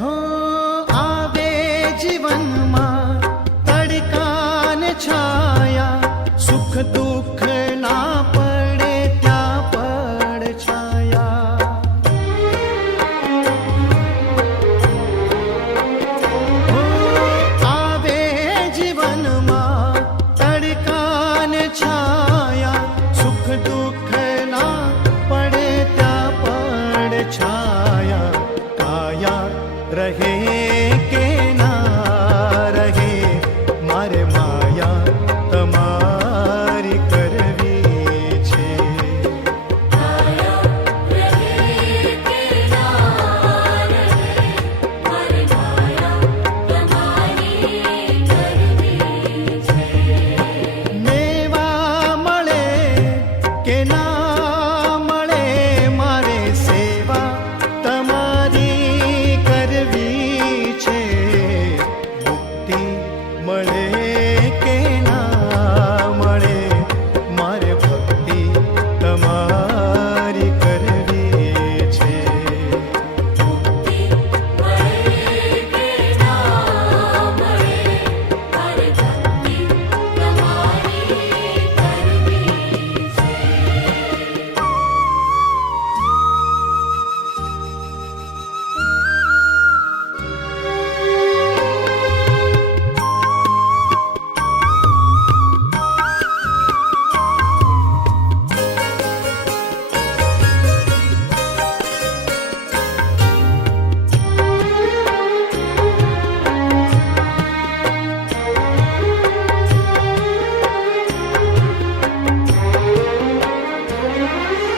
હો આવે જીવનમાં તડકા ને છાયા, સુખ દુઃખ ના પડે ત્યાં પડ છાયા. હો આવે જીવનમાં તડકા ને છાયા, સુખ દુઃખ ના પડે ત્યાં પડ છાયા. કાયા રહે કે ના રહે, મારે માયા તમારી કરવી છે. મેવા મળે કે ના મળે, મારે સેવા તમારી કરવી છે. મુક્તિ મળે કે ના મળે, મારે ભક્તિ તમારી કરવી છે.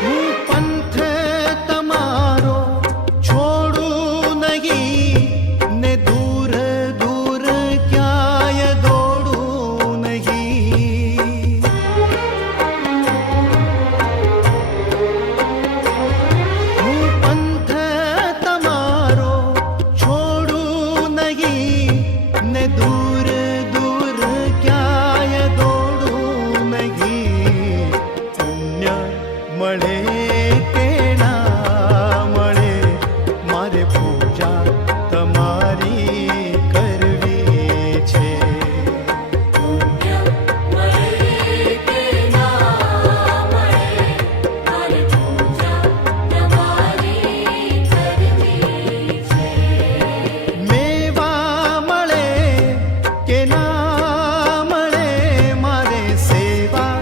હું પંથ તમારો છોડું નહીં ને દૂર દૂર ક્યાંય દોડું નહીં. હું પંથ તમારો છોડું નહીં ને દૂર દૂર ક્યાંય દોડું નહીં. પુણ્ય મળે કે ના મળે, મારે પૂજા તમારી કરવી છે. મેવા મળે કે ના મળે, મારે સેવા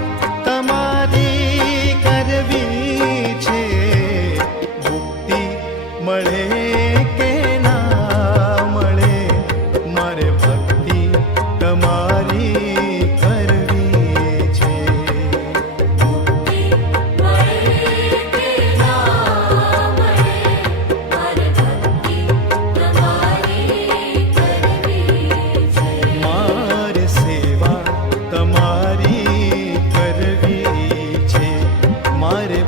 તમારી કરવી છે. મુક્તિ મળે કે ના મળે, મારે ભક્તિ તમારી કરવી છે. મારે સેવા તમારી કરવી છે, મારે